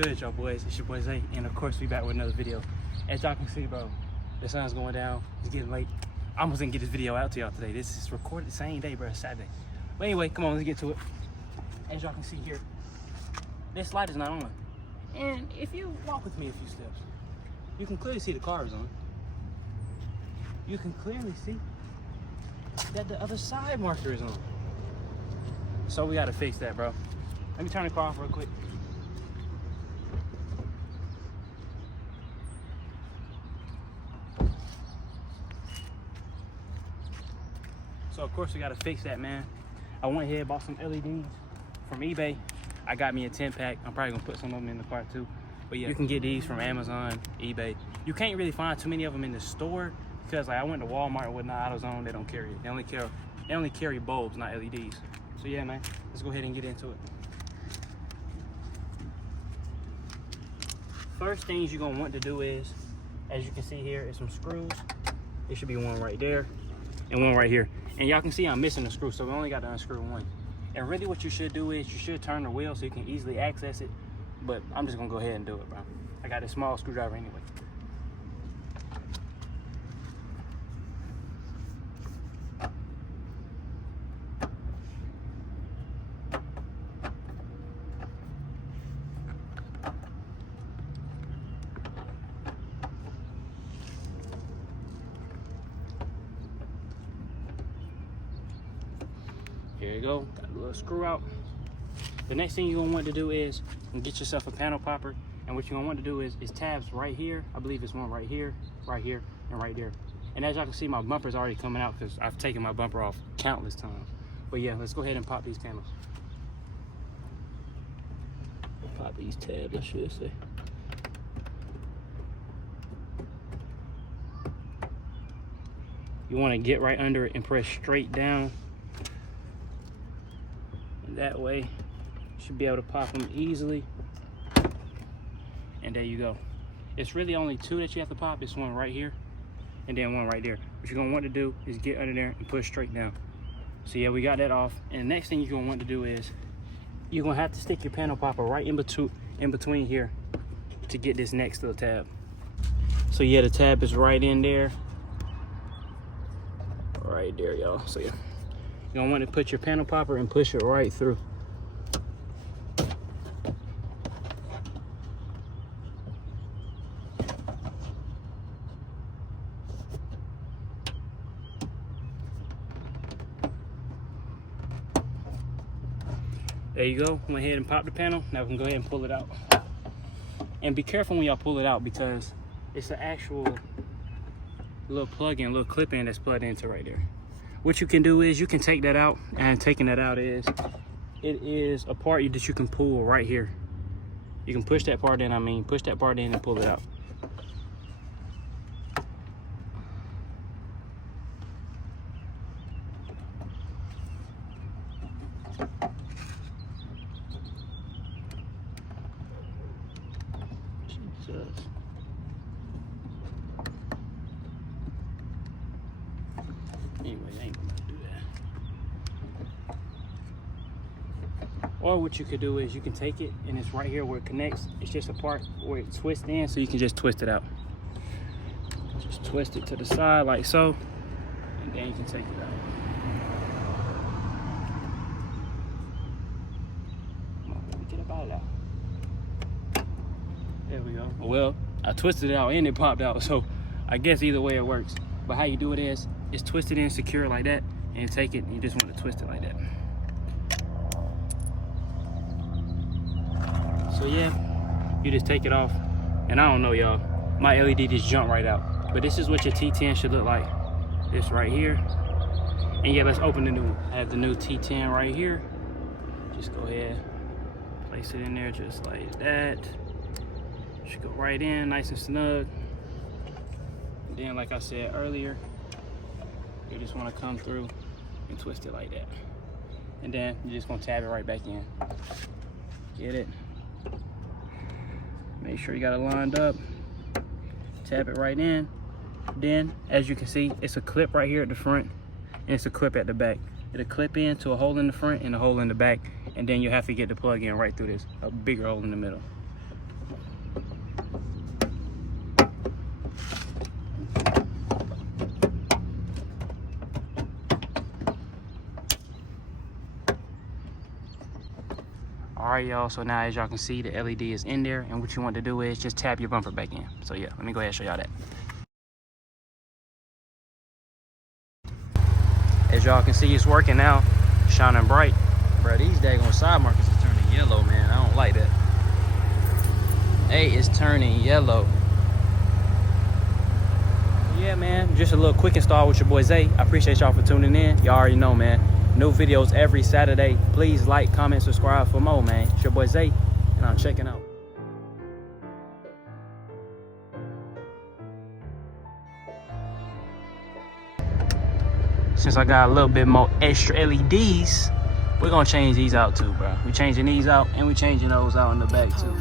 Good, y'all boys. It's your boy Zay, and of course we back with another video. As y'all can see, bro, the sun's going down. It's getting late. I almost didn't get this video out to y'all today. This is recorded the same day, bro. It's Saturday. But anyway, come on, let's get to it. As y'all can see here, this light is not on. And if you walk with me a few steps, you can clearly see the car is on. You can clearly see that the other side marker is on. So we gotta fix that, bro. Let me turn the car off real quick. So of course we gotta fix that, man. I went ahead and bought some LEDs from eBay. I got me a 10-pack. I'm probably gonna put some of them in the car too. But yeah, you can get these from Amazon, eBay. You can't really find too many of them in the store because like I went to Walmart or whatnot, AutoZone, they don't carry it. They only carry bulbs, not LEDs. So yeah, man, let's go ahead and get into it. First things you're gonna want to do is, as you can see here, is some screws. There should be one right there and one right here. And y'all can see I'm missing a screw, so we only got to unscrew one. And really what you should do is you should turn the wheel so you can easily access it. But I'm just gonna go ahead and do it, bro. I got a small screwdriver anyway. Here you go, got a little screw out. The next thing you're gonna want to do is get yourself a panel popper. And what you're gonna want to do is tabs right here. I believe it's one right here, and right there. And as y'all can see, my bumper's already coming out because I've taken my bumper off countless times. But yeah, let's go ahead and pop these panels. Pop these tabs, I should say. You wanna get right under it and press straight down. That way you should be able to pop them easily, and there you go. It's really only two that you have to pop. It's one right here and then one right there. What you're gonna want to do is get under there and push straight down. So yeah, we got that off. And the next thing you're gonna want to do is you're gonna have to stick your panel popper right in between here to get this next little tab. So yeah, the tab is right in there, right there, y'all. So yeah, you're gonna want to put your panel popper and push it right through. There you go. Went ahead and pop the panel. Now we can go ahead and pull it out. And be careful when y'all pull it out because it's an actual little plug-in, little clip-in that's plugged into right there. What you can do is you can take that out, and taking that out is, it is a part that you can pull right here. You can push that part in, push that part in and pull it out. Jesus. Anyway, I ain't gonna do that. Or what you could do is you can take it and it's right here where it connects. It's just a part where it twists in, so you can just twist it out. Just twist it to the side like so, and then you can take it out. Come on, let me get up out of that. There we go. Well, I twisted it out and it popped out, so I guess either way it works. But how you do it is twist it in, secure it like that, and take it, and you just want to twist it like that. So yeah, you just take it off. And I don't know, y'all, my LED just jumped right out. But this is what your T10 should look like. This right here. And yeah, let's open the new one. I have the new T10 right here. Just go ahead, place it in there just like that. Should go right in, nice and snug. And then, like I said earlier, you just want to come through and twist it like that. And then you're just going to tab it right back in. Get it? Make sure you got it lined up. Tab it right in. Then, as you can see, it's a clip right here at the front, and it's a clip at the back. It'll clip into a hole in the front and a hole in the back, and then you have to get the plug in right through this, a bigger hole in the middle. right, y'all, so now as y'all can see, the LED is in there, and what you want to do is just tap your bumper back in. So yeah, let me go ahead and show y'all that. As y'all can see, it's working now, shining bright. Bro, these daggone side markers is turning yellow, man. I don't like that. Hey, it's turning yellow. Yeah, man, just a little quick install with your boy Zay. I appreciate y'all for tuning in. Y'all already know, man. New videos every Saturday. Please like, comment, subscribe for more, man. It's your boy Zay, and I'm checking out. Since I got a little bit more extra LEDs, we're gonna change these out too, bro. We changing these out, and we changing those out in the back too.